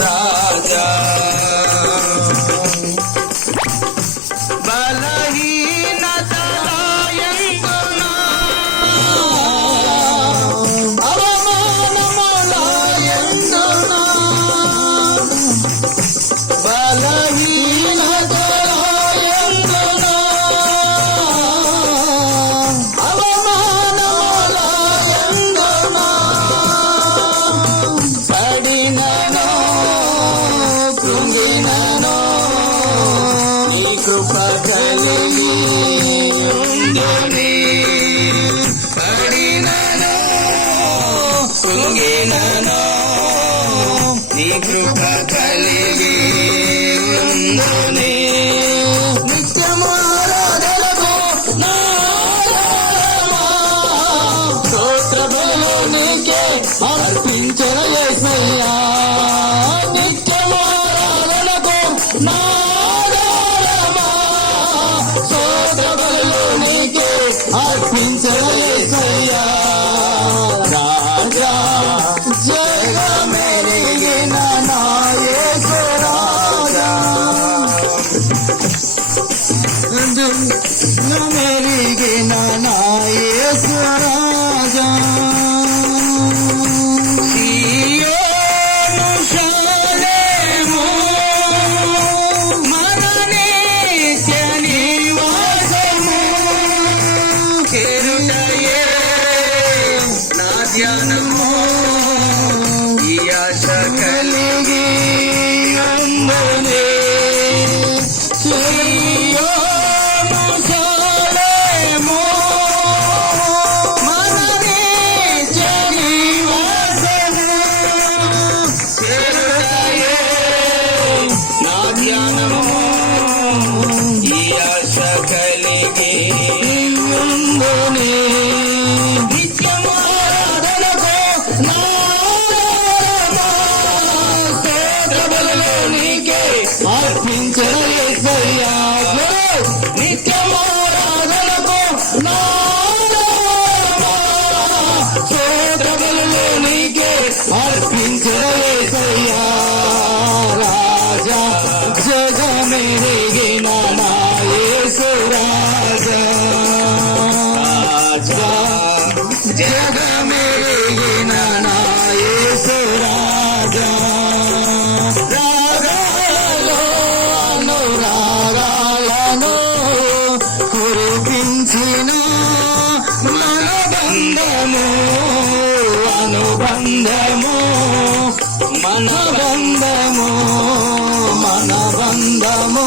రాజా బలహీనతలయందునా అవమానములయందునా బలహీనతలయందునా అవమానములయందునా పడినను కృంగినను నీ కృప కలిగి ఉండునే పడినను కృంగినను నీ కృప కలిగి ఉండునే నిత్యము ఆరాధనకు నా ఆధారమా స్తోత్ర బలులు నీకే అర్పించిన యేసయ్యా నిత్యము ఆరాధనకు నా ఆధారమా స్తోత్ర బలులు నీకే అర్పించిన యేసయ్యా రాజా జగమెరిగిన నా యేసు రాజా జగమెరిగిన నా యేసు రాజా సియోను షాలేము మన నిత్య నివాసము చేరుటయే నా ధ్యానము ఈ ఆశ కలిగి ఉండునే సియోను షాలేము మన నిత్య నివాసము చేరుటయే నా ధ్యానము ఈ ఆశ కలిగి ఉండునే నిత్యము ఆరాధనకు నా ఆధారమా స్తోత్ర బలులు నీకే అర్పించిన యేసయ్యా నిత్యము ఆరాధనకు నా ఆధారమా స్తోత్ర బలులు నీకే అర్పించిన యేసయ్యా రాజా జగమెరిగిన నా యేసు రాజా రాజా జగమెరిగిన నా యేసు రాజా రాగాలలో అనురాగాలను కురిపించిన మన బంధము అనుబంధము మన బంధము మన బంధము